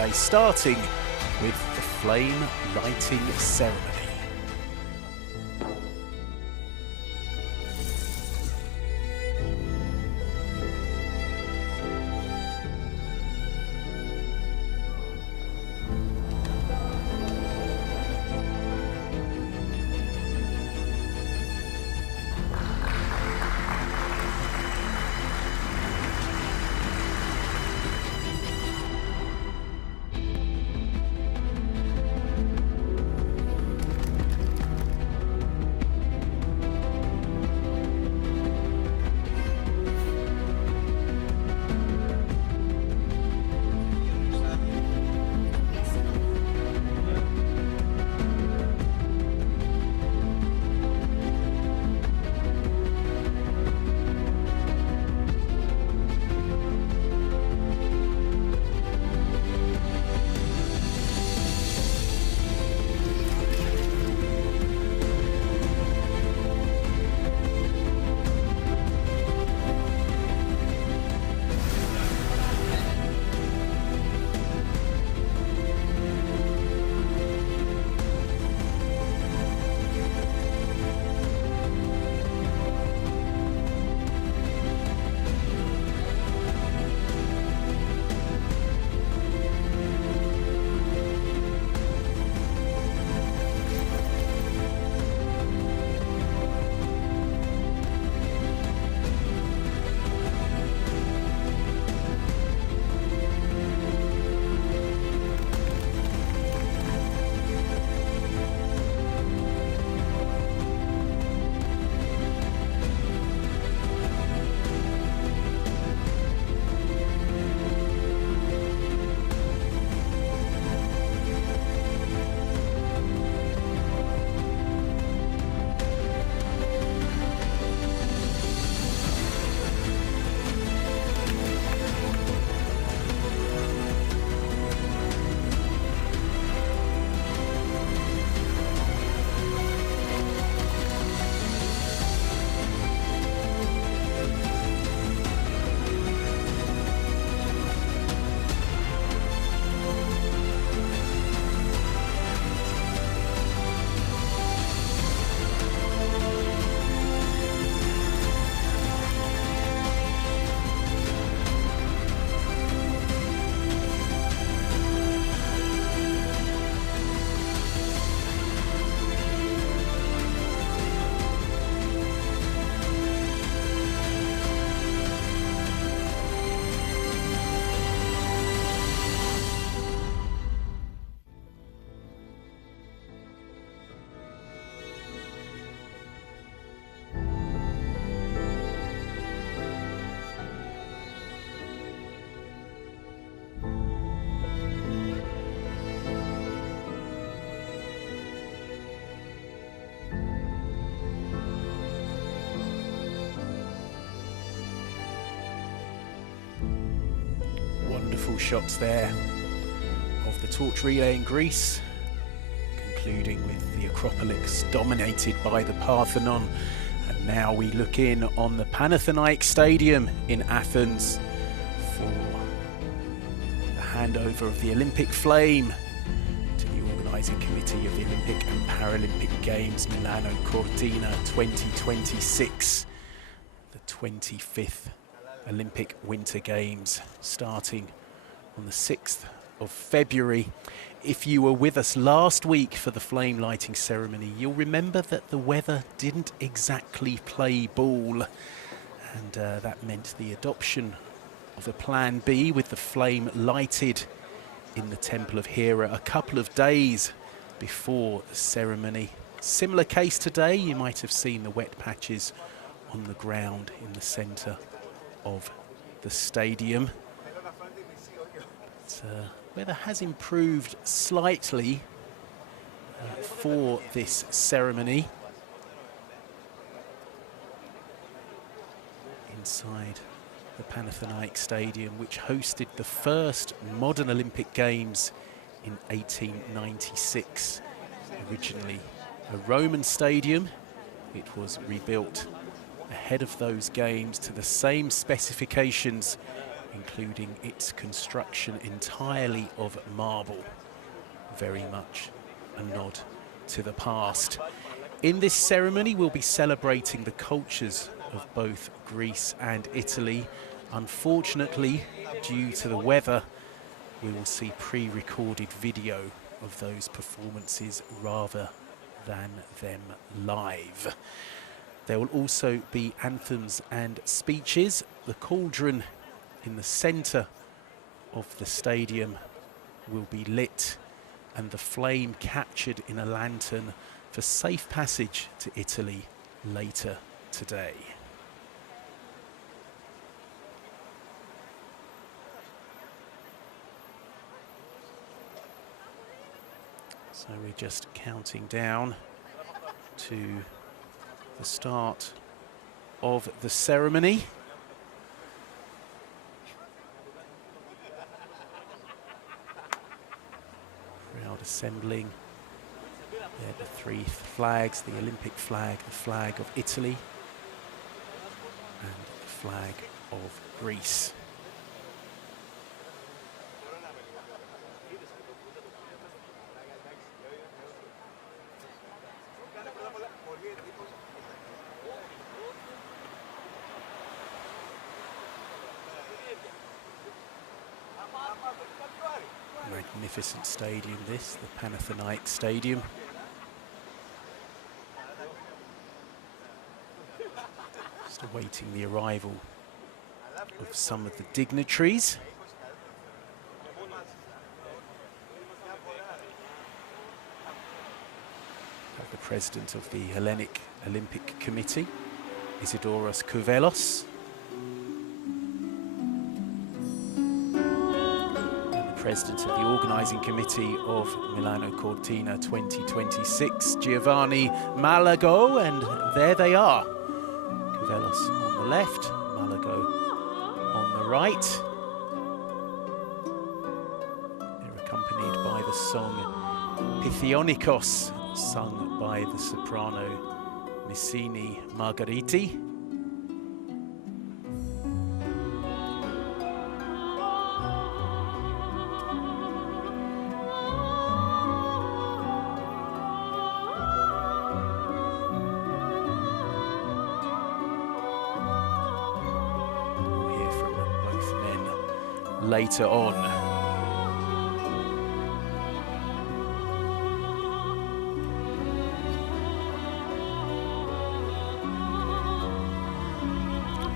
relay, starting with the flame lighting ceremony. Shots there of the torch relay in Greece, concluding with the Acropolis dominated by the Parthenon. And now we look in on the Panathinaik Stadium in Athens for the handover of the Olympic flame to the organising committee of the Olympic and Paralympic Games Milano Cortina 2026, the 25th Olympic Winter Games, starting on the 6th of February. If you were with us last week for the flame lighting ceremony, you'll remember that the weather didn't exactly play ball, and that meant the adoption of a plan B with the flame lighted in the Temple of Hera a couple of days before the ceremony. Similar case today. You might have seen the wet patches on the ground in the centre of the stadium. Weather has improved slightly for this ceremony. Inside the Panathinaik Stadium, which hosted the first modern Olympic Games in 1896. Originally a Roman stadium, it was rebuilt ahead of those games to the same specifications including its construction entirely of marble. Very much a nod to the past. In this ceremony, we'll be celebrating the cultures of both Greece and Italy. Unfortunately, due to the weather, we will see pre-recorded video of those performances rather than them live. There will also be anthems and speeches. The cauldron in the center of the stadium will be lit and the flame captured in a lantern for safe passage to Italy later today. So we're just counting down to the start of the ceremony. Crowd assembling. There are the three flags, the Olympic flag, the flag of Italy, and the flag of Greece. Magnificent stadium this, the Panatenaico Stadium. Just awaiting the arrival of some of the dignitaries. The president of the Hellenic Olympic Committee, Isidoros Kouvelos. President of the organising committee of Milano Cortina 2026, Giovanni Malago, and there they are. Kouvelos on the left, Malago on the right. They're accompanied by the song Pythionikos, sung by the soprano Missini Margheriti. Later on.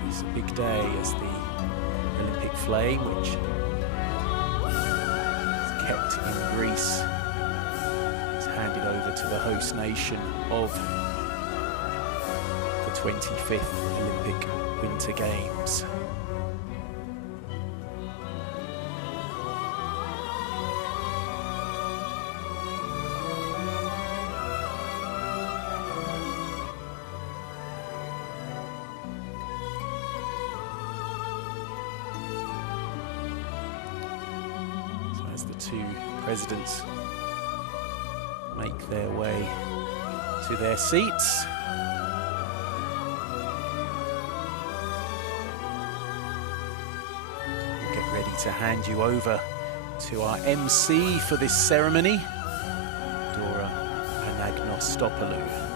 It's a big day as the Olympic flame, which is kept in Greece, is handed over to the host nation of the 25th Olympic Winter Games. Two presidents make their way to their seats. We'll get ready to hand you over to our MC for this ceremony, Dora Anagnostopoulou.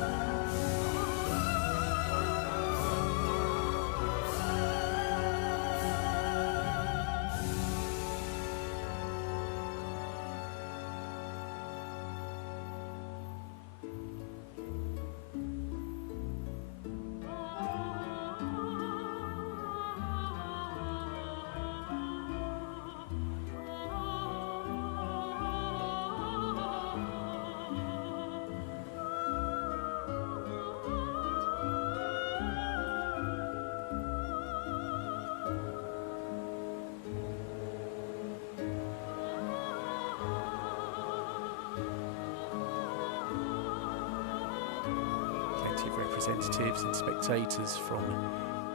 Representatives and spectators from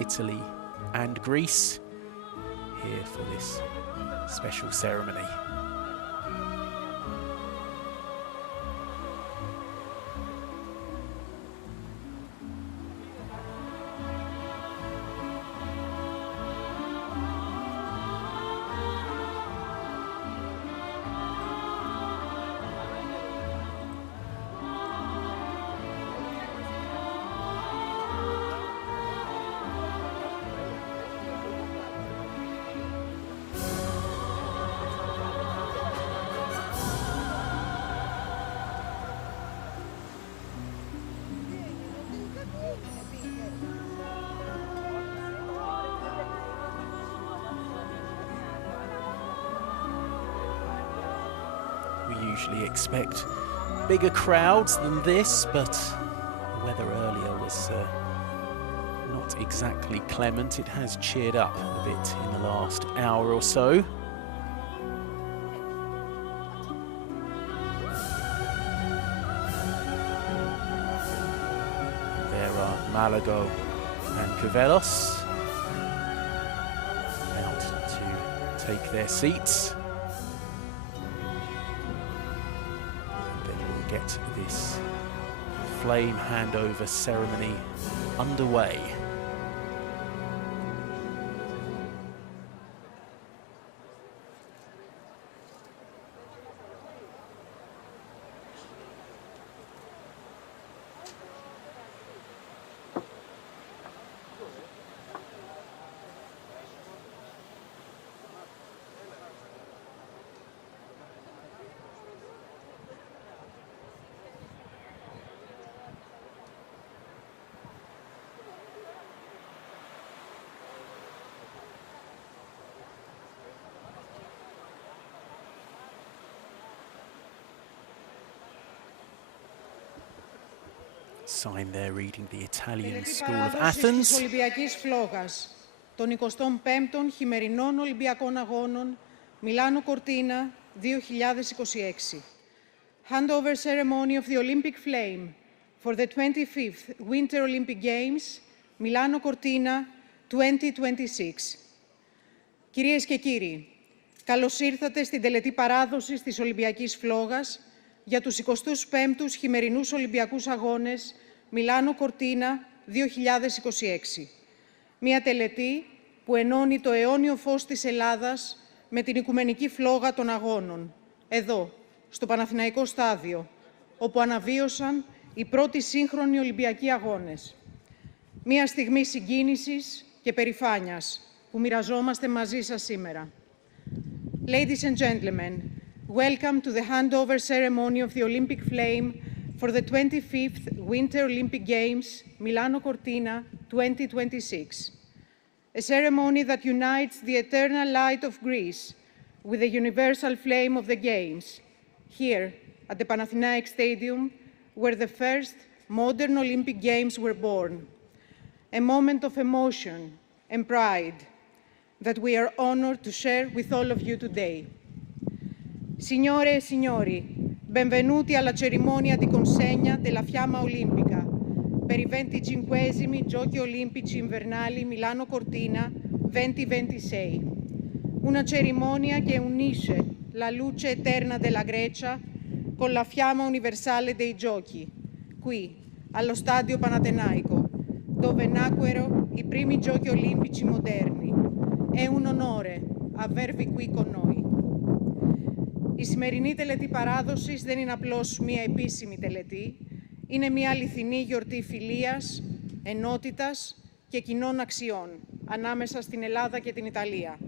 Italy and Greece here for this special ceremony. We usually expect bigger crowds than this, but the weather earlier was not exactly clement. It has cheered up a bit in the last hour or so. There are Malago and Kouvelos out to take their seats. And then we'll get this flame handover ceremony underway. Sign there reading the Italian School of Athens. Της Ολυμπιακής Φλόγας των 25ων Χειμερινών Ολυμπιακών Αγώνων Milano Cortina 2026. Handover ceremony of the Olympic flame for the 25th Winter Olympic Games Milano Cortina 2026. Κυρίες και κύριοι, καλώς ήρθατε στην τελετή παράδοσης της Ολυμπιακής Φλόγας για τους 25ους Χειμερινούς Ολυμπιακούς Αγώνες Milano Cortina 2026. Μια τελετή που ενώνει το αιώνιο φως της Ελλάδας με την οικουμενική φλόγα των αγώνων, εδώ, στο Παναθηναϊκό Στάδιο, όπου αναβίωσαν οι πρώτοι σύγχρονοι Ολυμπιακοί Αγώνες. Μια στιγμή συγκίνησης και περηφάνειας που μοιραζόμαστε μαζί σας σήμερα. Ladies and gentlemen, welcome to the handover ceremony of the Olympic flame for the 25th Winter Olympic Games, Milano Cortina 2026. A ceremony that unites the eternal light of Greece with the universal flame of the Games, here at the Panathinaik Stadium, where the first modern Olympic Games were born. A moment of emotion and pride that we are honored to share with all of you today. Signore e signori, benvenuti alla cerimonia di consegna della Fiamma Olimpica per i 25esimi Giochi Olimpici Invernali Milano Cortina 2026. Una cerimonia che unisce la luce eterna della Grecia con la fiamma universale dei Giochi, qui, allo Stadio Panatenaico, dove nacquero i primi Giochi Olimpici moderni. È un onore avervi qui con noi. Η σημερινή τελετή παράδοσης δεν είναι απλώς μία επίσημη τελετή, είναι μία αληθινή γιορτή φιλίας, ενότητας και κοινών αξιών ανάμεσα στην Ελλάδα και την Ιταλία.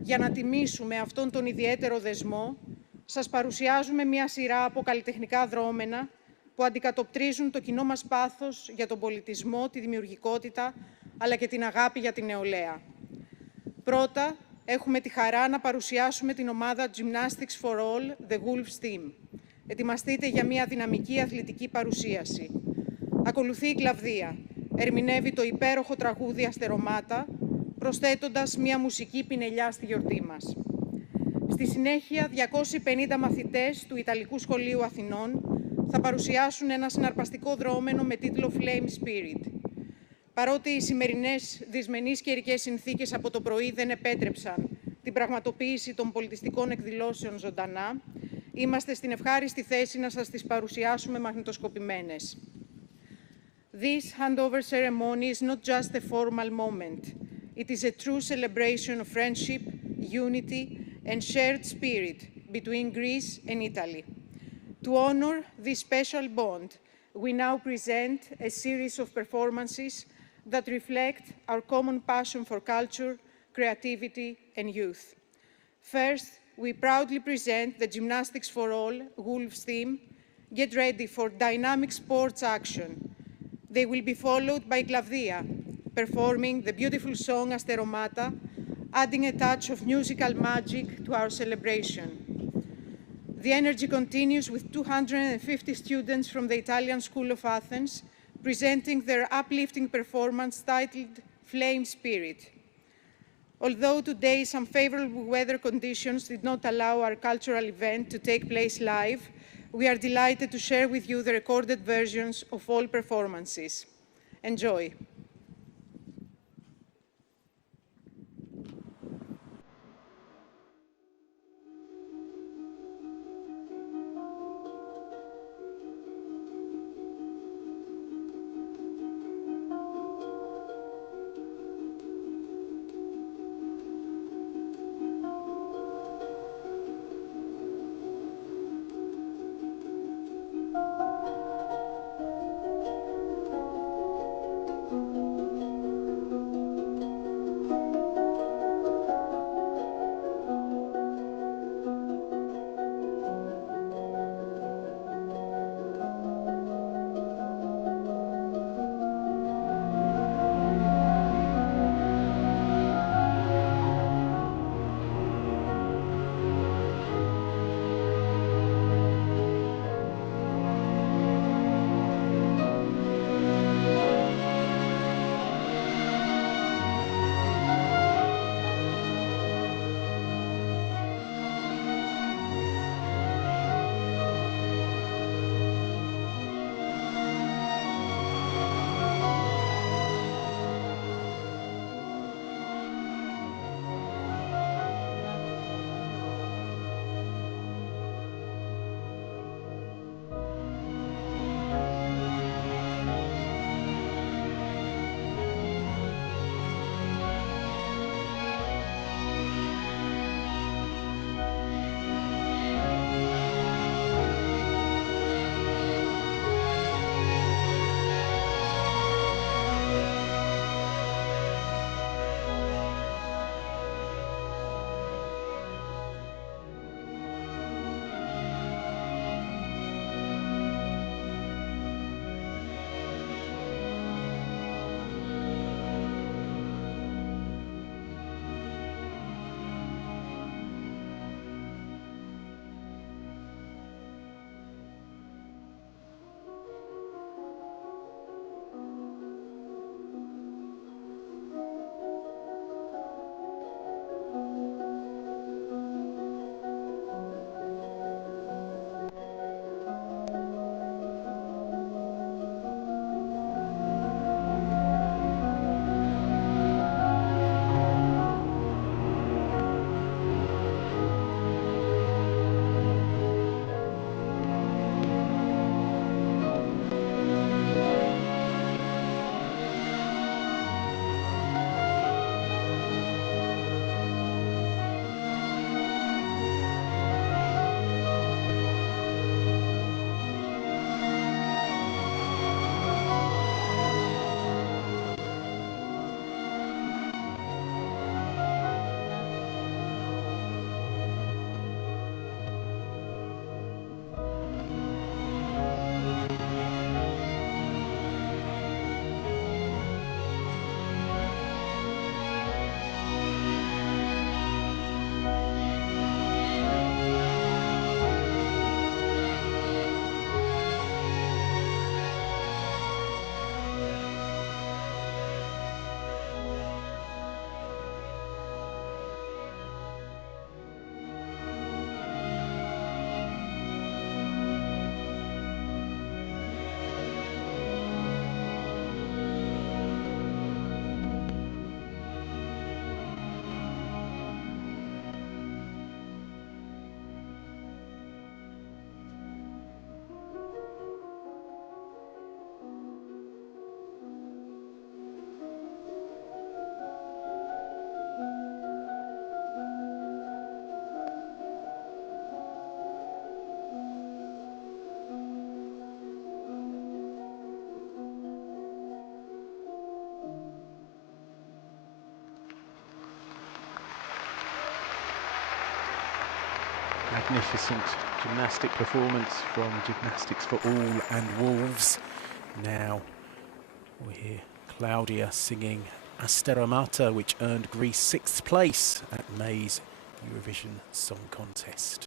Για να τιμήσουμε αυτόν τον ιδιαίτερο δεσμό, σας παρουσιάζουμε μία σειρά από καλλιτεχνικά δρόμενα που αντικατοπτρίζουν το κοινό μας πάθος για τον πολιτισμό, τη δημιουργικότητα, αλλά και την αγάπη για την νεολαία. Πρώτα, έχουμε τη χαρά να παρουσιάσουμε την ομάδα Gymnastics for All, The Wolves Team. Ετοιμαστείτε για μια δυναμική αθλητική παρουσίαση. Ακολουθεί η Κλαβδία. Ερμηνεύει το υπέροχο τραγούδι Αστερομάτα, προσθέτοντας μια μουσική πινελιά στη γιορτή μας. Στη συνέχεια, 250 μαθητές του Ιταλικού Σχολείου Αθηνών θα παρουσιάσουν ένα συναρπαστικό δρόμενο με τίτλο Flame Spirit. Παρότι οι σημερινές δυσμενείς καιρικές συνθήκες από το πρωί δεν επέτρεψαν την πραγματοποίηση των πολιτιστικών εκδηλώσεων ζωντανά, είμαστε στην ευχάριστη θέση να σας τις παρουσιάσουμε μαγνητοσκοπημένες. This handover ceremony is not just a formal moment. It is a true celebration of friendship, unity, and shared spirit between Greece and Italy. To honor this special bond, we now present a series of performances that reflect our common passion for culture, creativity, and youth. First, we proudly present the Gymnastics for All Wolves team. Get ready for dynamic sports action. They will be followed by Klavdia, performing the beautiful song Asteromata, adding a touch of musical magic to our celebration. The energy continues with 250 students from the Italian School of Athens presenting their uplifting performance titled Flame Spirit. Although today some favorable weather conditions did not allow our cultural event to take place live, we are delighted to share with you the recorded versions of all performances. Enjoy. Magnificent gymnastic performance from Gymnastics for All and Wolves. Now we hear Claudia singing Asteramata, which earned Greece 6th place at May's Eurovision Song Contest.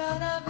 That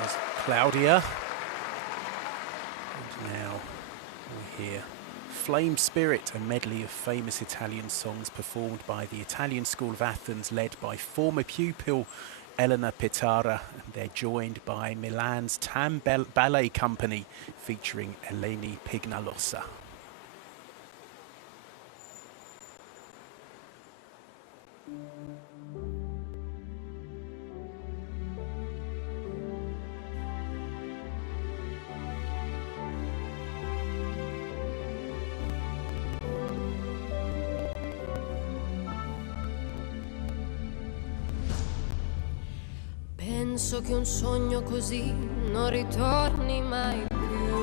was Claudia. And now we hear Flame Spirit, a medley of famous Italian songs performed by the Italian School of Athens, led by former pupil Elena Pitara, and they're joined by Milan's Tam Ballet Company featuring Eleni Pignalosa. Penso che un sogno così non ritorni mai più.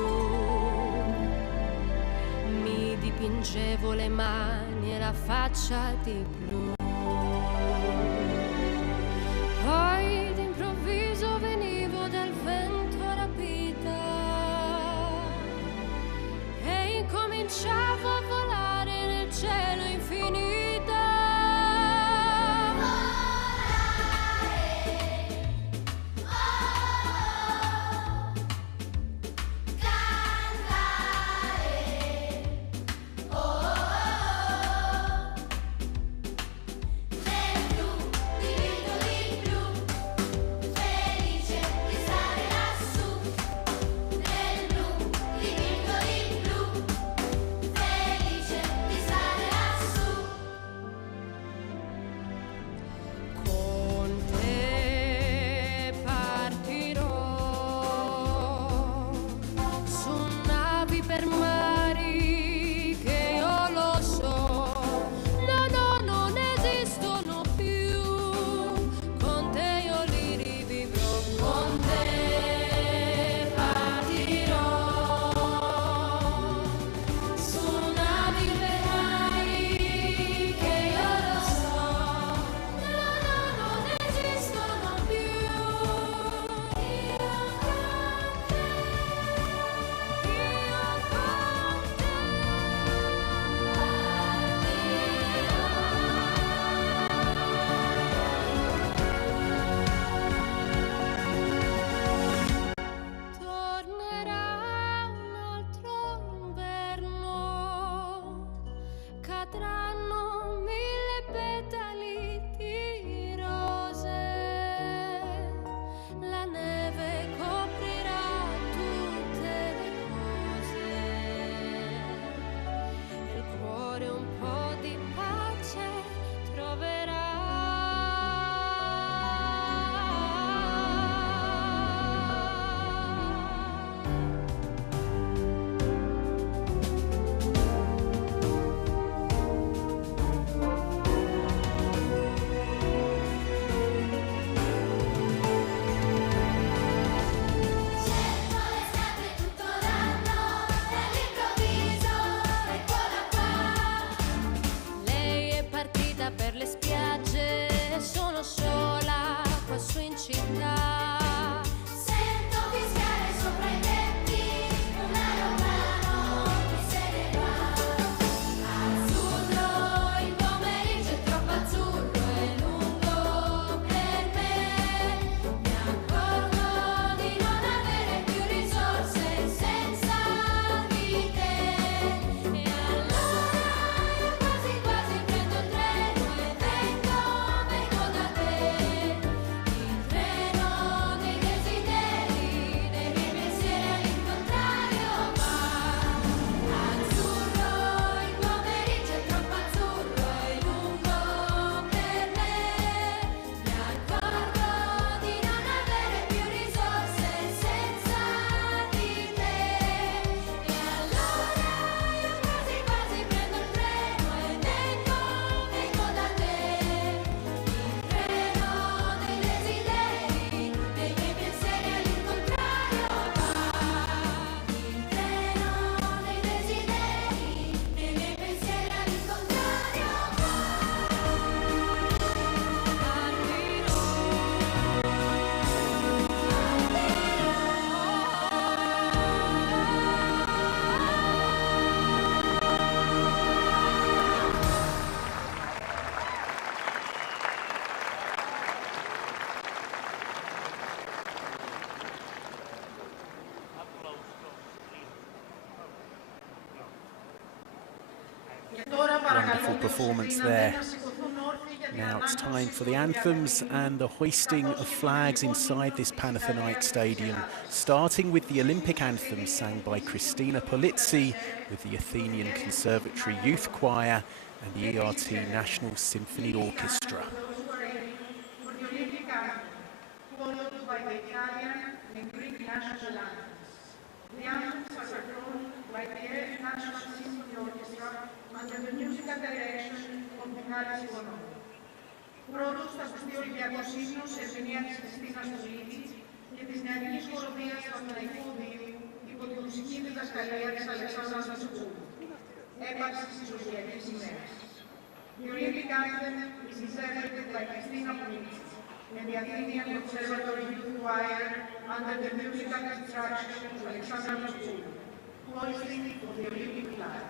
Mi dipingevo le mani e la faccia di blu. Poi d'improvviso venivo dal vento rapita e incominciavo a volare nel cielo infinito. beautiful performance there. Now it's time for the anthems and the hoisting of flags inside this Panathinaike Stadium, starting with the Olympic anthem sang by Christina Polizzi with the Athenian Conservatory Youth Choir and the ERT National Symphony Orchestra. Followed by the Italian and Greek national anthems. The anthems are performed by the National Symphony Orchestra under the musical direction of the Harris Economy. Πρώτος θα ακουστεί ο Ολυμπιακός ύμνος σε ερμηνεία της Χριστίνας Πολίτης και της νεανικής χοροδίας του Παθηναϊκού Οδείου υπό τη μουσική διδασκαλία της Αλεξάνδρας Μασουκούλου. Έπαρξη της Οσιακής ημέρας. The Olympic anthem is interpreted by Christina Polizzi and the Athenian Conservatory Youth Choir under the musical instruction of Alexander Mashkoul, hoisting of the Olympic flag.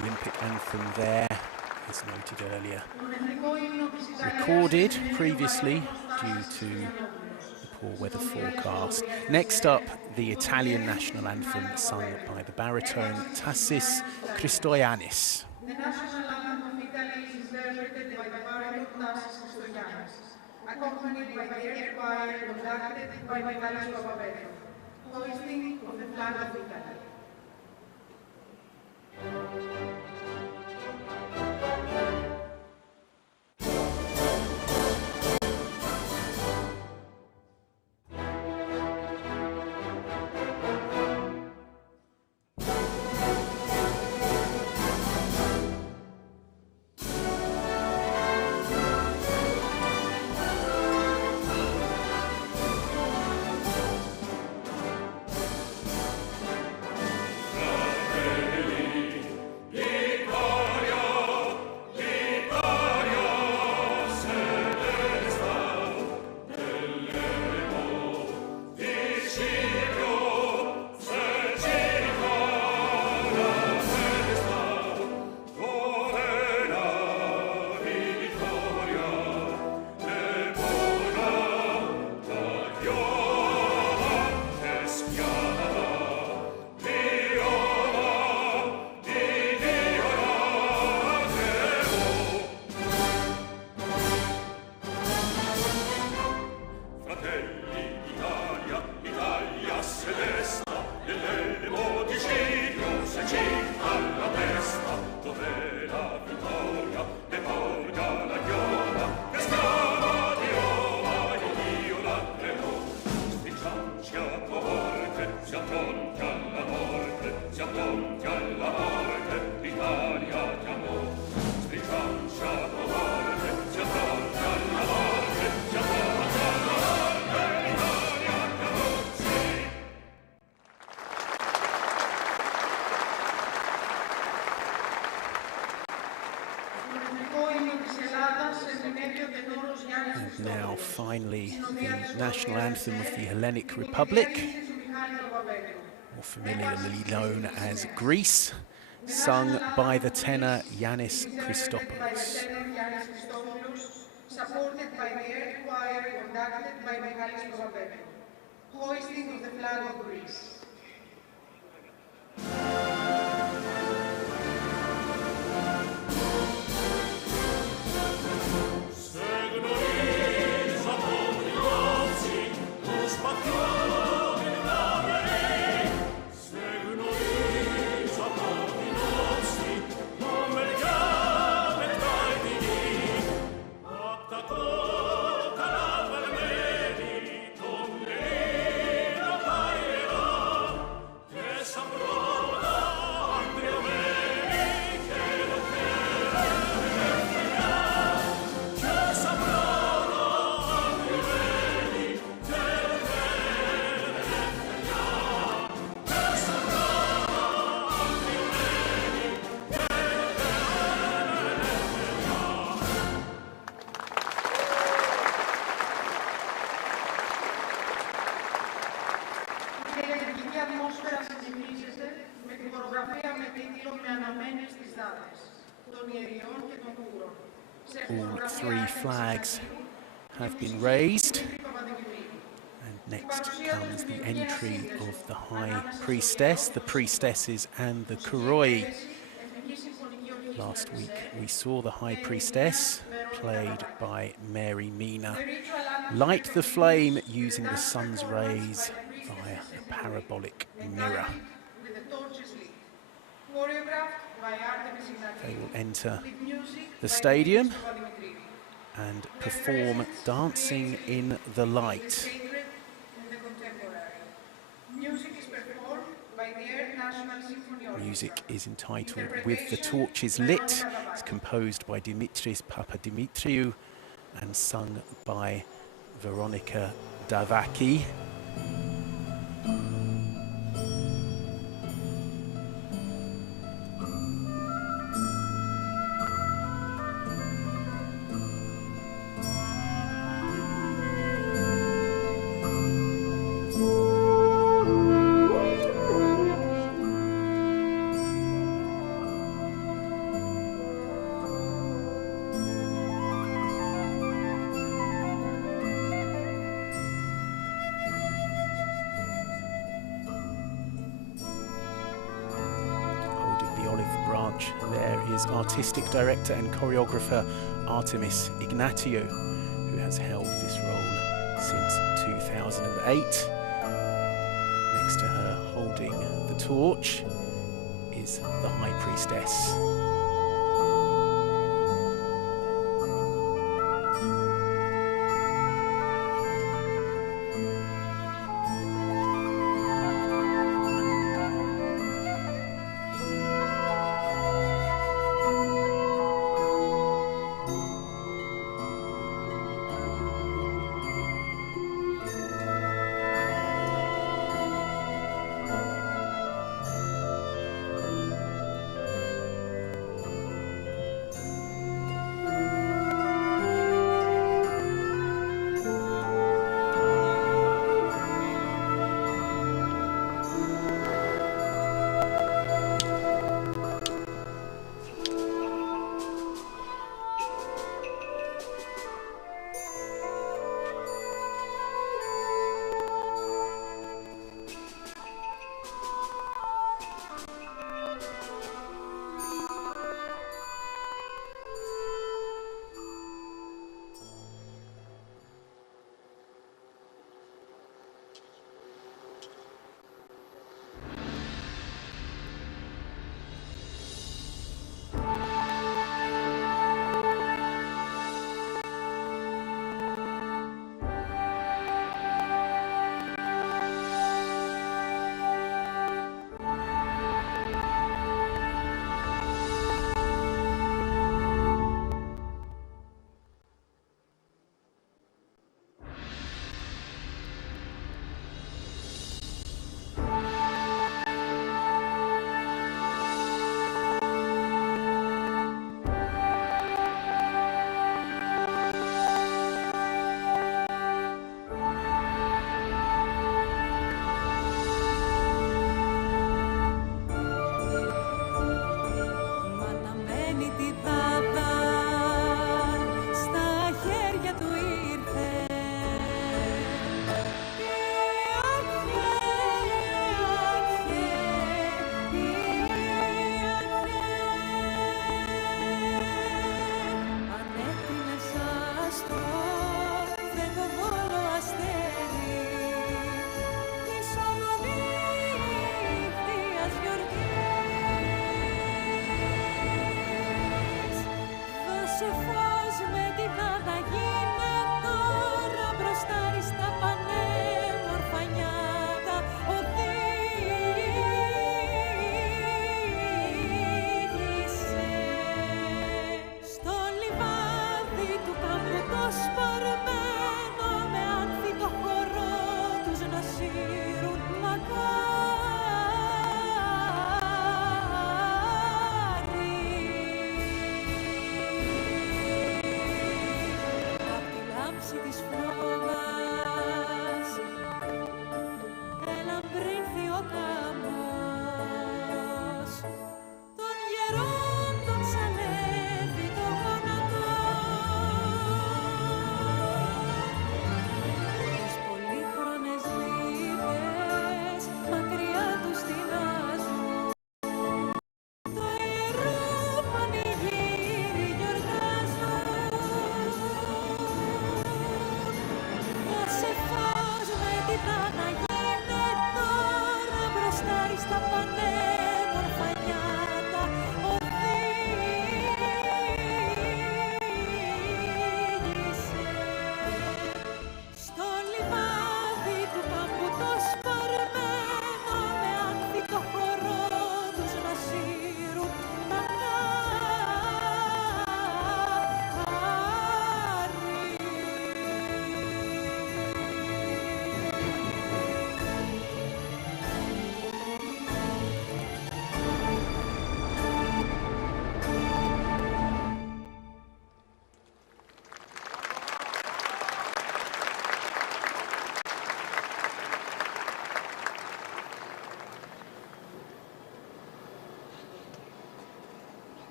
Olympic anthem there, as noted earlier, recorded previously due to the poor weather forecast. Next up, the Italian national anthem sung by the baritone Tassis Christoiannis. The national anthem of Italy is interpreted by the baritone Tassis Christoiannis, accompanied by the air choir conducted by Pebetero, Hoisting of the flag of Italy. And now finally the national anthem of the Hellenic Republic, more familiarly known as Greece, sung by the tenor Yannis Christopoulos. Supported by the air choir conducted by Michalis Propapetto. Hoisting of the flag of Greece. All three flags have been raised, and next comes the entry of the High Priestess, the Priestesses and the Kuroi. Last week we saw the High Priestess, played by Mary Mina, light the flame using the sun's rays via a parabolic mirror. They will enter the stadium and perform Dancing in the Light. Music is entitled With the Torches Lit. It's composed by Dimitris Papadimitriou and sung by Veronica Davaki. There is artistic director and choreographer Artemis Ignatiou, who has held this role since 2008. Next next to her holding the torch is the High Priestess.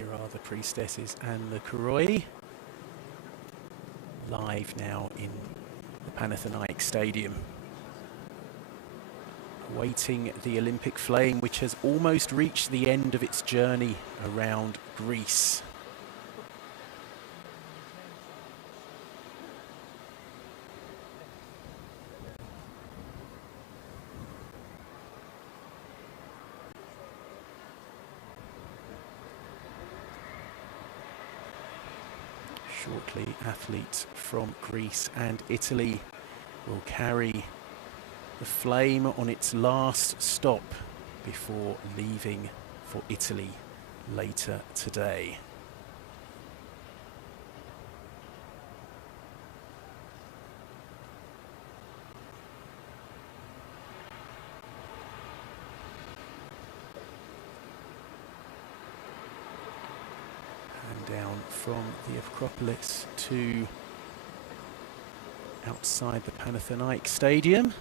Here are the priestesses and the kuroi. live now in the Panatenaic Stadium, awaiting the Olympic flame, which has almost reached the end of its journey around Greece. Shortly, athletes from Greece and Italy will carry the flame on its last stop before leaving for Italy later today. Down from the Acropolis to outside the Panatenaic Stadium,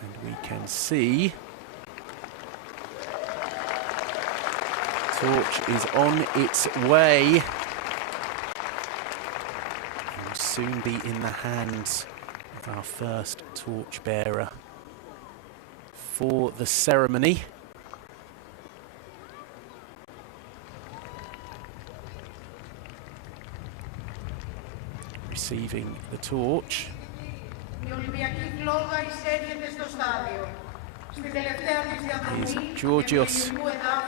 and we can see torch is on its way and will soon be in the hands of our first torch bearer for the ceremony. Receiving the torch is Georgios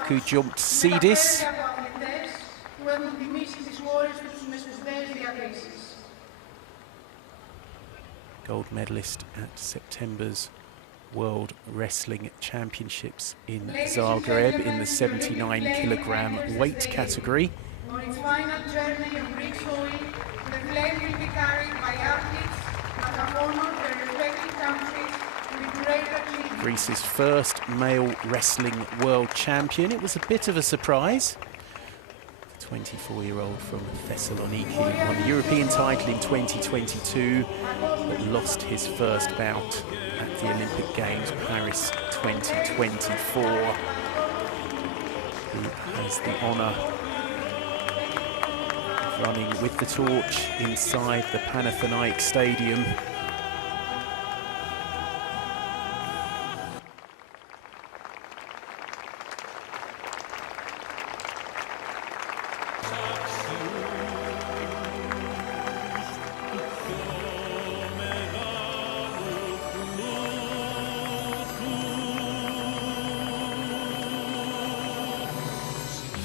Kouvelos, gold medalist at September's World Wrestling Championships in Zagreb in the 79 kilogram weight category. On its final journey on Greek soil, the flame will be carried by athletes that have honored their respective countries with great achievement. Greece's first male wrestling world champion. It was a bit of a surprise. The 24-year-old from Thessaloniki won the European title in 2022, but lost his first bout at the Olympic Games Paris 2024. He has the honour running with the torch inside the Panatenaic Stadium.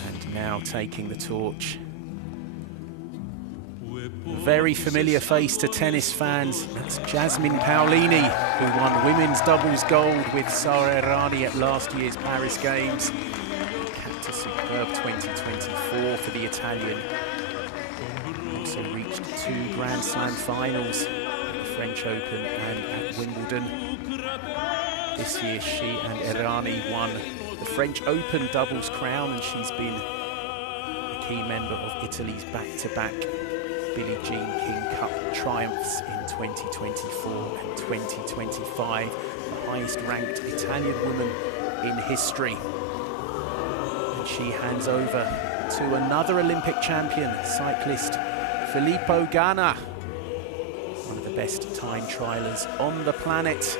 And now taking the torch, very familiar face to tennis fans. That's Jasmine Paolini, who won women's doubles gold with Sara Errani at last year's Paris Games. Capped a superb 2024 for the Italian. Also reached 2 Grand Slam finals at the French Open and at Wimbledon. This year she and Errani won the French Open doubles crown, and she's been a key member of Italy's back-to-back Billie Jean King Cup triumphs in 2024 and 2025, the highest ranked Italian woman in history. And she hands over to another Olympic champion, cyclist Filippo Ganna, one of the best time trialers on the planet.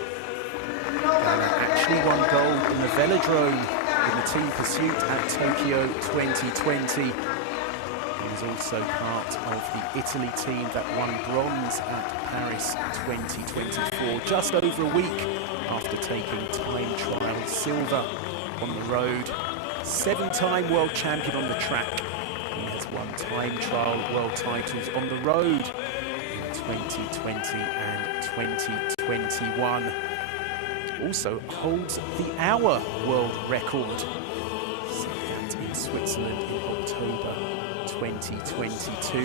Ganna actually won gold in the velodrome in the team pursuit at Tokyo 2020. He was also part of the Italy team that won bronze at Paris 2024, just over a week after taking time trial silver on the road. 7-time world champion on the track. He has won time trial world titles on the road in 2020 and 2021. Also holds the hour world record, set that in Switzerland in October 2022.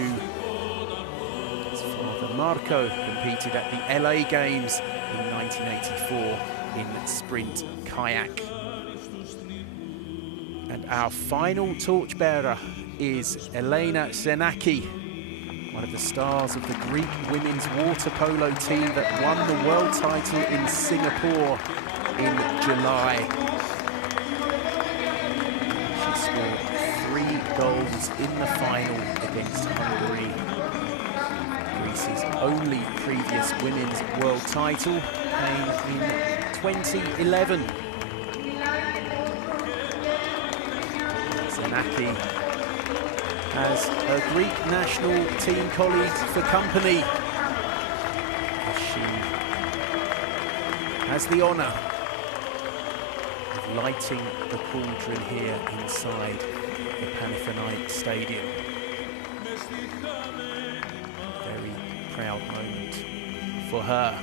His father Marco competed at the LA Games in 1984 in sprint kayak. And our final torchbearer is Elena Xenaki, one of the stars of the Greek women's water polo team that won the world title in Singapore in July. She scored 3 goals in the final against Hungary. Greece's only previous women's world title came in 2011. Zanaki has a Greek national team colleague for company as she has the honour of lighting the cauldron here inside the Panatenaico Stadium. Very proud moment for her.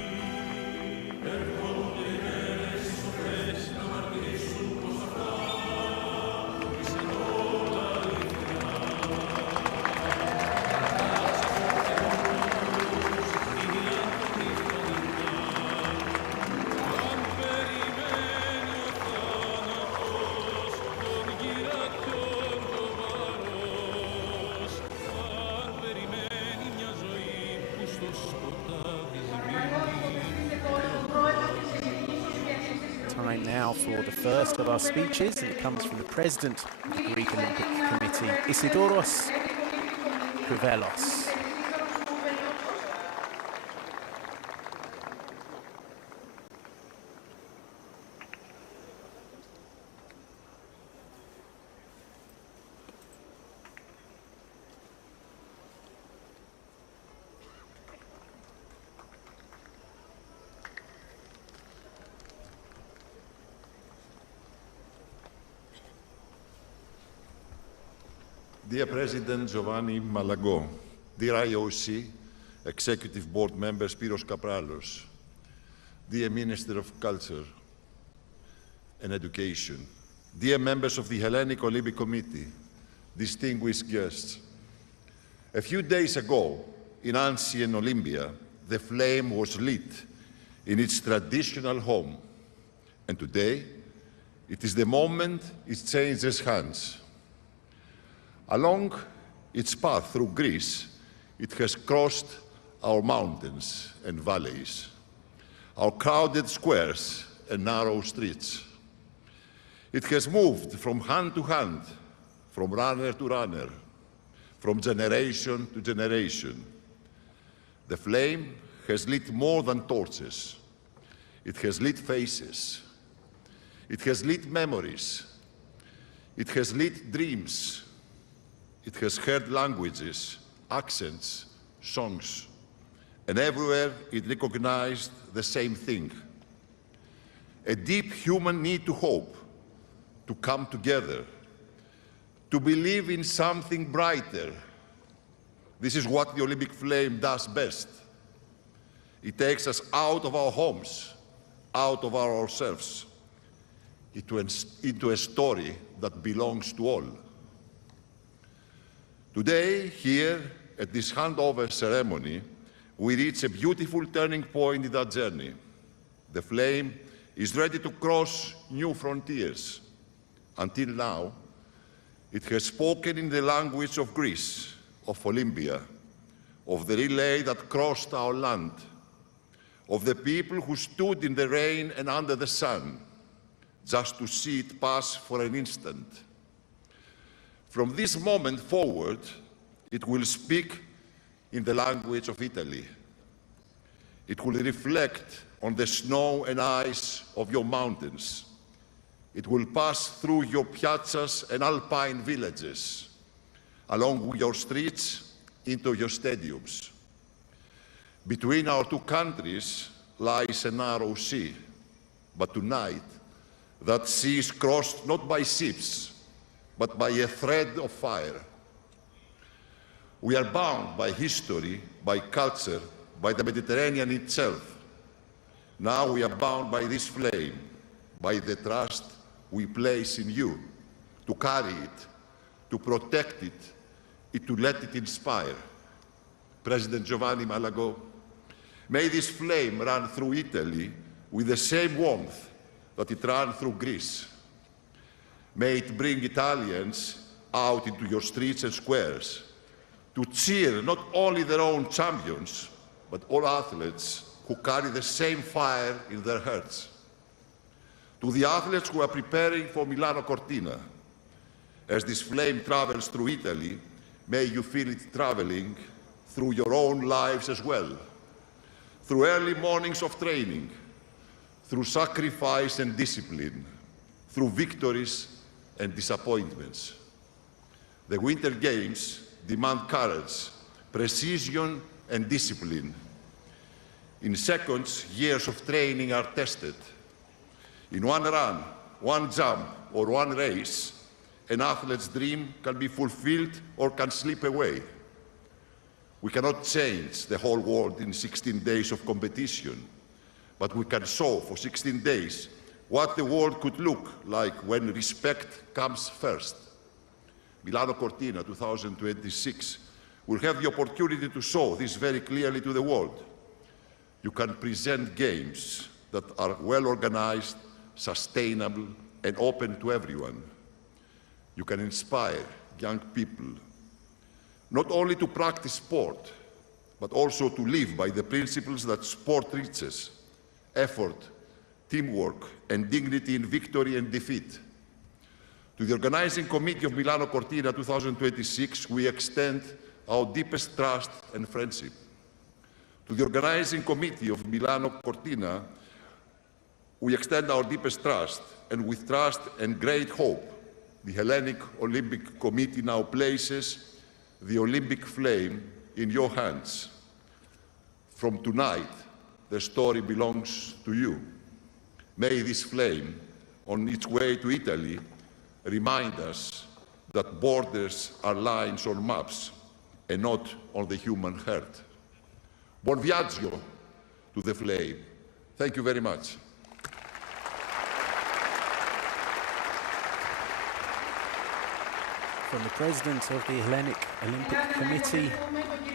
Time now for the first of our speeches, and it comes from the President of the Greek Olympic Committee, Isidoros Kouvelos. Dear President Giovanni Malagò, dear IOC, Executive Board Member Spiros Kapralos, dear Minister of Culture and Education, dear members of the Hellenic Olympic Committee, distinguished guests. A few days ago, in ancient Olympia, the flame was lit in its traditional home. And today, it is the moment it changes hands. Along its path through Greece, it has crossed our mountains and valleys, our crowded squares and narrow streets. It has moved from hand to hand, from runner to runner, from generation to generation. The flame has lit more than torches. It has lit faces. It has lit memories. It has lit dreams. It has heard languages, accents, songs, and everywhere it recognized the same thing. A deep human need to hope, to come together, to believe in something brighter. This is what the Olympic flame does best. It takes us out of our homes, out of ourselves, into a story that belongs to all. Today, here, at this handover ceremony, we reach a beautiful turning point in that journey. The flame is ready to cross new frontiers. Until now, it has spoken in the language of Greece, of Olympia, of the relay that crossed our land, of the people who stood in the rain and under the sun, just to see it pass for an instant. From this moment forward, it will speak in the language of Italy. It will reflect on the snow and ice of your mountains. It will pass through your piazzas and alpine villages, along with your streets into your stadiums. Between our two countries lies a narrow sea, but tonight that sea is crossed not by ships, but by a thread of fire. We are bound by history, by culture, by the Mediterranean itself. Now we are bound by this flame, by the trust we place in you, to carry it, to protect it, to let it inspire. President Giovanni Malagò, may this flame run through Italy with the same warmth that it ran through Greece. May it bring Italians out into your streets and squares to cheer not only their own champions, but all athletes who carry the same fire in their hearts. To the athletes who are preparing for Milano Cortina, As this flame travels through Italy, may you feel it traveling through your own lives as well, through early mornings of training, through sacrifice and discipline, through victories and disappointments. The Winter Games demand courage, precision, and discipline. In seconds, years of training are tested. In one run, one jump, or one race, an athlete's dream can be fulfilled or can slip away. We cannot change the whole world in 16 days of competition, but we can show for 16 days what the world could look like when respect comes first. Milano Cortina 2026 will have the opportunity to show this very clearly to the world. You can present games that are well organized, sustainable, and open to everyone. You can inspire young people not only to practice sport, but also to live by the principles that sport reaches: effort, teamwork, and dignity in victory and defeat. To the organizing committee of Milano Cortina 2026, we extend our deepest trust and friendship. To the organizing committee of Milano Cortina, we extend our deepest trust, and with trust and great hope, the Hellenic Olympic Committee now places the Olympic flame in your hands. From tonight, the story belongs to you. May this flame, on its way to Italy, remind us that borders are lines on maps and not on the human heart. Buon viaggio to the flame. Thank you very much. From the President of the Hellenic Olympic Committee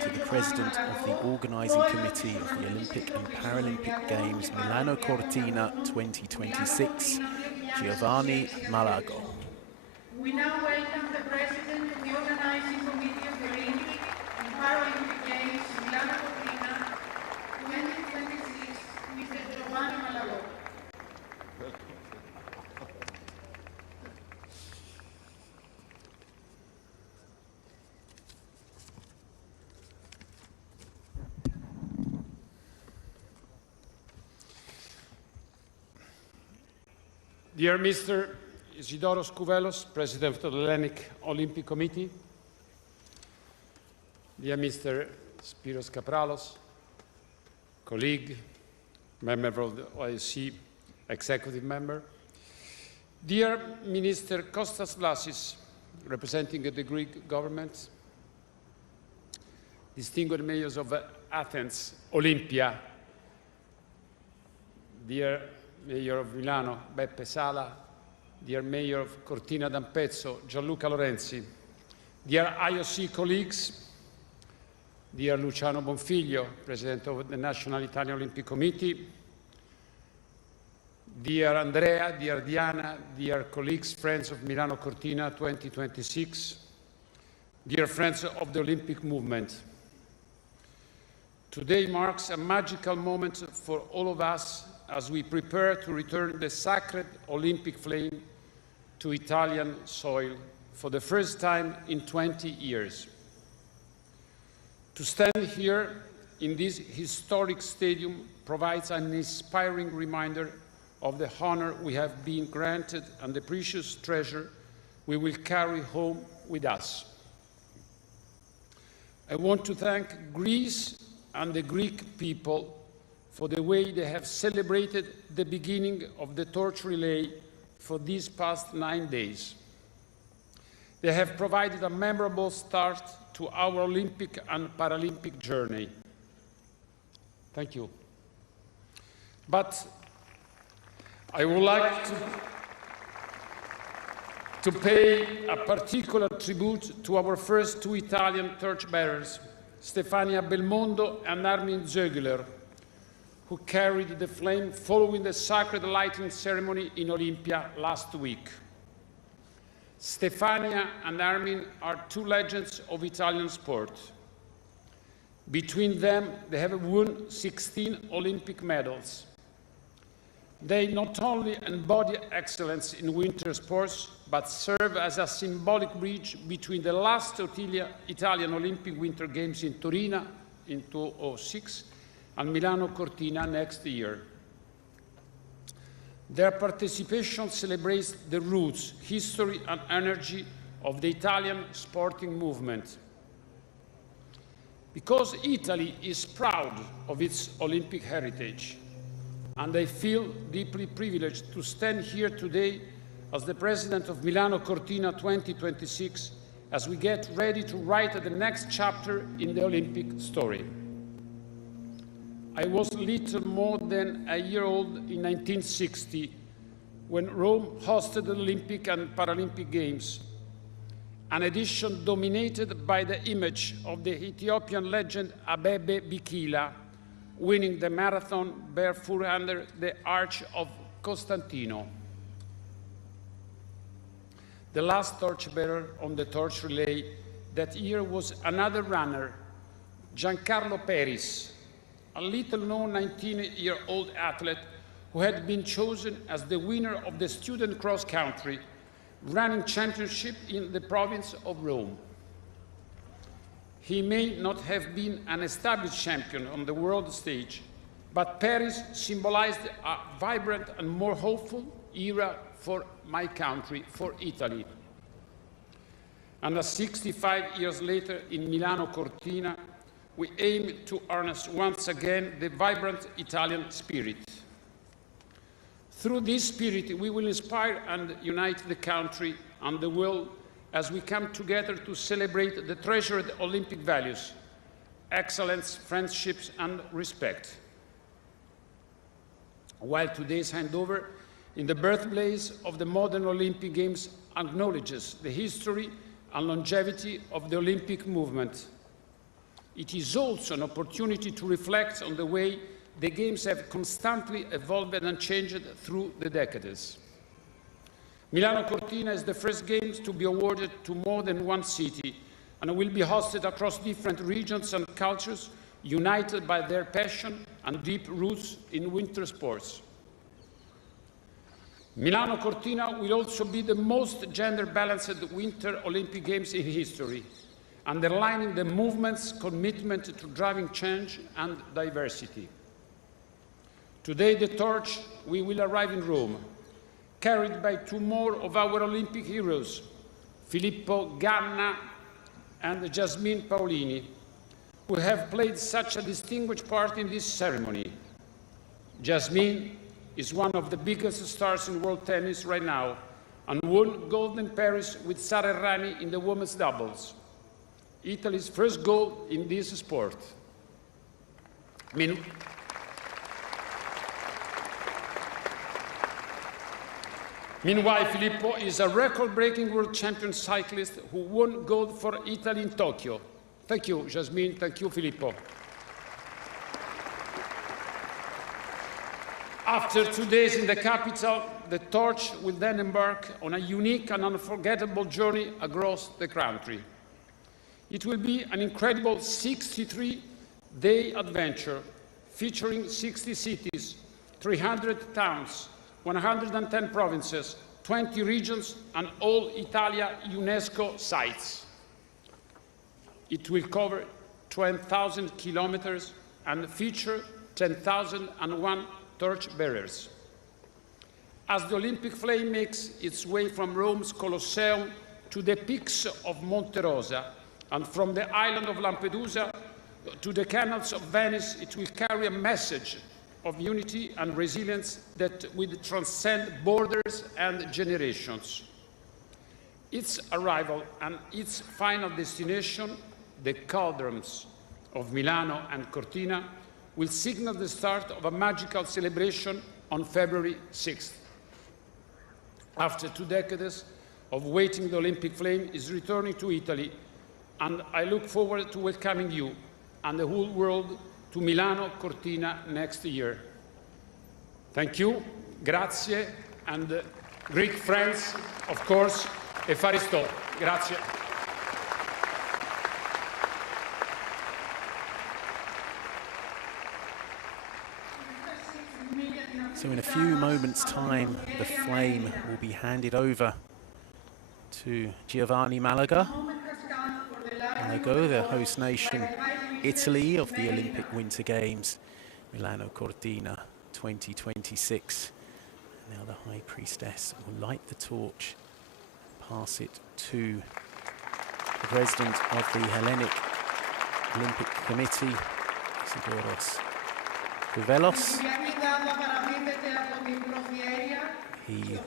to the President of the Organising Committee of the Olympic and Paralympic Games Milano Cortina 2026, Giovanni Malago. We now welcome the President of the Organising Committee of the Olympic and Paralympic Games Milano Cortina 2026, Mr. Giovanni Malago. Dear Mr. Isidoros Kouvelos, President of the Hellenic Olympic Committee, dear Mr. Spiros Kapralos, colleague, member of the OSCE, executive member, dear Minister Kostas Vlasis, representing the Greek government, distinguished mayors of Athens, Olympia, dear Mayor of Milano, Beppe Sala, dear Mayor of Cortina d'Ampezzo, Gianluca Lorenzi, dear IOC colleagues, dear Luciano Bonfiglio, President of the National Italian Olympic Committee, dear Andrea, dear Diana, dear colleagues, friends of Milano Cortina 2026, dear friends of the Olympic movement. Today marks a magical moment for all of us as we prepare to return the sacred Olympic flame to Italian soil for the first time in 20 years. To stand here in this historic stadium provides an inspiring reminder of the honor we have been granted and the precious treasure we will carry home with us. I want to thank Greece and the Greek people for the way they have celebrated the beginning of the torch relay for these past 9 days. They have provided a memorable start to our Olympic and Paralympic journey. Thank you. But I would like to pay a particular tribute to our first two Italian torchbearers, Stefania Belmondo and Armin Zögler, who carried the flame following the sacred lighting ceremony in Olympia last week. Stefania and Armin are two legends of Italian sport. Between them, they have won 16 Olympic medals. They not only embody excellence in winter sports, but serve as a symbolic bridge between the last Italian Olympic Winter Games in Torino in 2006 and Milano Cortina next year. Their participation celebrates the roots, history, and energy of the Italian sporting movement. Because Italy is proud of its Olympic heritage, and I feel deeply privileged to stand here today as the president of Milano Cortina 2026 as we get ready to write the next chapter in the Olympic story. I was little more than a year old in 1960 when Rome hosted the Olympic and Paralympic Games, an edition dominated by the image of the Ethiopian legend Abebe Bikila, winning the marathon barefoot under the arch of Costantino. The last torchbearer on the torch relay that year was another runner, Giancarlo Peris, a little-known 19-year-old athlete who had been chosen as the winner of the student cross-country running championship in the province of Rome. He may not have been an established champion on the world stage, but Paris symbolized a vibrant and more hopeful era for my country, for Italy. And 65 years later in Milano Cortina, we aim to harness once again the vibrant Italian spirit. Through this spirit, we will inspire and unite the country and the world as we come together to celebrate the treasured Olympic values, excellence, friendships, and respect. While today's handover in the birthplace of the modern Olympic Games acknowledges the history and longevity of the Olympic movement, it is also an opportunity to reflect on the way the Games have constantly evolved and changed through the decades. Milano Cortina is the first Games to be awarded to more than one city and will be hosted across different regions and cultures, united by their passion and deep roots in winter sports. Milano Cortina will also be the most gender-balanced Winter Olympic Games in history, underlining the movement's commitment to driving change and diversity. Today, the torch will arrive in Rome, carried by two more of our Olympic heroes, Filippo Ganna and Jasmine Paolini, who have played such a distinguished part in this ceremony. Jasmine is one of the biggest stars in world tennis right now and won gold in Paris with Sara Errani in the women's doubles, Italy's first gold in this sport. Meanwhile, Filippo is a record-breaking world champion cyclist who won gold for Italy in Tokyo. Thank you, Jasmine. Thank you, Filippo. After 2 days in the capital, the torch will then embark on a unique and unforgettable journey across the country. It will be an incredible 63-day adventure featuring 60 cities, 300 towns, 110 provinces, 20 regions, and all Italia UNESCO sites. It will cover 20,000 kilometers and feature 10,001 torch bearers. As the Olympic flame makes its way from Rome's Colosseum to the peaks of Monte Rosa, and from the island of Lampedusa to the canals of Venice, it will carry a message of unity and resilience that will transcend borders and generations. Its arrival and its final destination, the cauldrons of Milano and Cortina, will signal the start of a magical celebration on February 6th. After 2 decades of waiting, the Olympic flame is returning to Italy, and I look forward to welcoming you and the whole world to Milano Cortina next year. Thank you, grazie, and Greek friends, of course, Efaristo. Grazie. So in a few moments' time, the flame will be handed over to Giovanni Malago, the host nation, Italy, of the Olympic Winter Games, Milano Cortina 2026. Now the High Priestess will light the torch, pass it to the President of the Hellenic Olympic Committee, Isidoros Kouvelos. He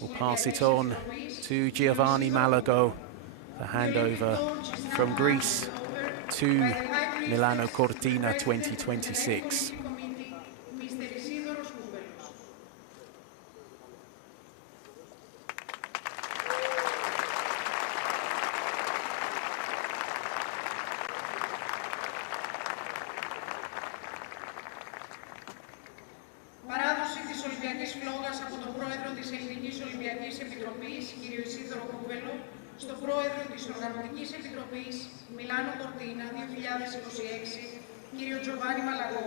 will pass it on to Giovanni Malago, the handover from Greece to Milano Cortina 2026. Παράδοση της Ολυμπιακής Φλόγας από τον Πρόεδρο της Ελληνικής Ολυμπιακής Επιτροπής, κύριο Ισίδωρο Κouvelos, στον Πρόεδρο της Οργανωτικής Επιτροπής Μιλάνο Κορτίνα 2026, κύριο Giovanni Malago.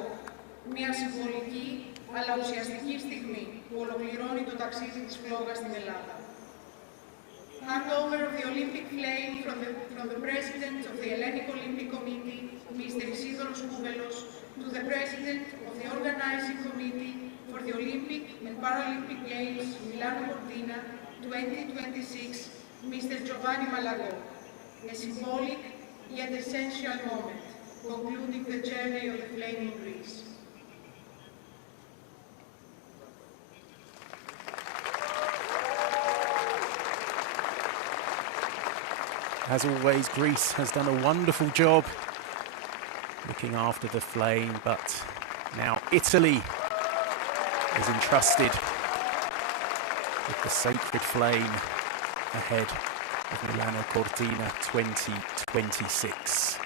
Μια συμβολική αλλά ουσιαστική στιγμή που ολοκληρώνει το ταξίδι της φλόγας στην Ελλάδα. Handover of the Olympic flame from the President of the Hellenic Olympic Committee, Mr. Isidoros Kouvelos, to the President of the Organizing Committee for the Olympic and Paralympic Games, Milano Cortina 2026, Mr. Giovanni Malago. A symbolic yet essential moment, concluding the journey of the flame in Greece. As always, Greece has done a wonderful job looking after the flame, but now Italy is entrusted with the sacred flame ahead of Milano Cortina 2026.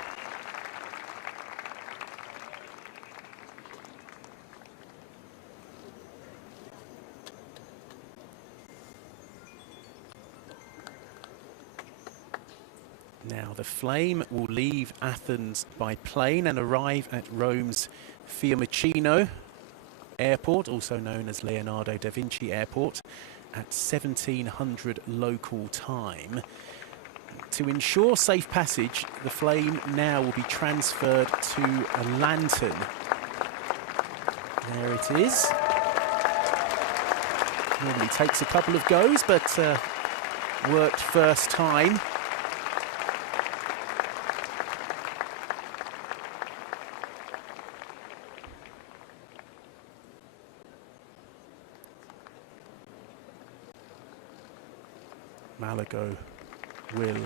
Now, the flame will leave Athens by plane and arrive at Rome's Fiumicino Airport, also known as Leonardo da Vinci Airport, at 1700 local time. To ensure safe passage, the flame now will be transferred to a lantern. There it is. Normally takes a couple of goes, but worked first time. Malago will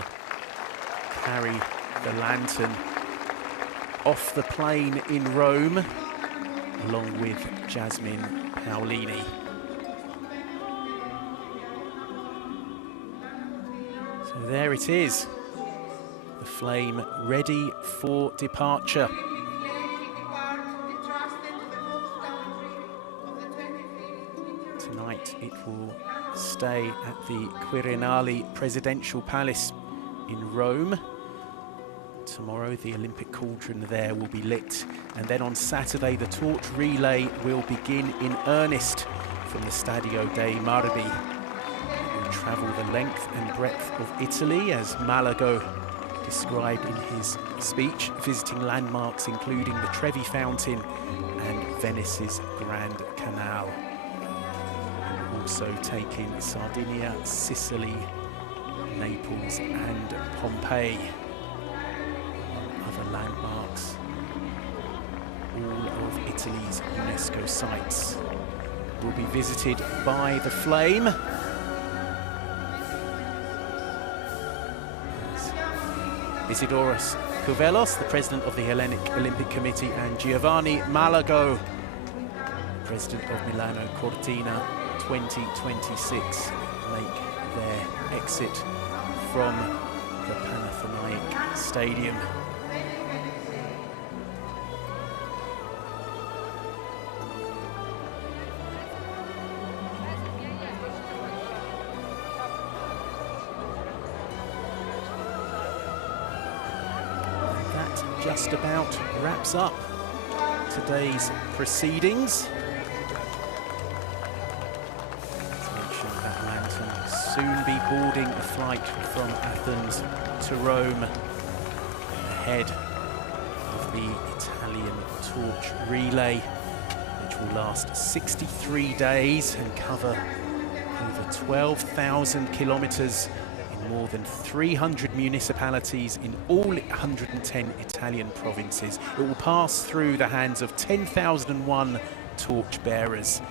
carry the lantern off the plane in Rome, along with Jasmine Paolini. So there it is, the flame ready for departure. Tonight it will stay at the Quirinale Presidential Palace in Rome. Tomorrow the Olympic cauldron there will be lit, and then on Saturday the torch relay will begin in earnest from the Stadio dei Marbi. It will travel the length and breadth of Italy, as Malago described in his speech, visiting landmarks including the Trevi Fountain and Venice's Grand Canal. Also taking Sardinia, Sicily, Naples and Pompeii. Other landmarks, all of Italy's UNESCO sites, will be visited by the flame. Isidoros Kouvelos, the President of the Hellenic Olympic Committee, and Giovanni Malago, President of Milano Cortina 2026, make their exit from the Panatenaico Stadium. And that just about wraps up today's proceedings. soon be boarding a flight from Athens to Rome ahead of the Italian torch relay, which will last 63 days and cover over 12,000 kilometers in more than 300 municipalities in all 110 Italian provinces. It will pass through the hands of 10,001 torch bearers,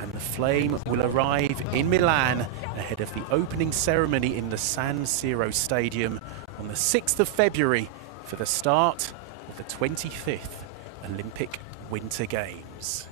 and the flame will arrive in Milan ahead of the opening ceremony in the San Siro Stadium on the 6th of February for the start of the 25th Olympic Winter Games.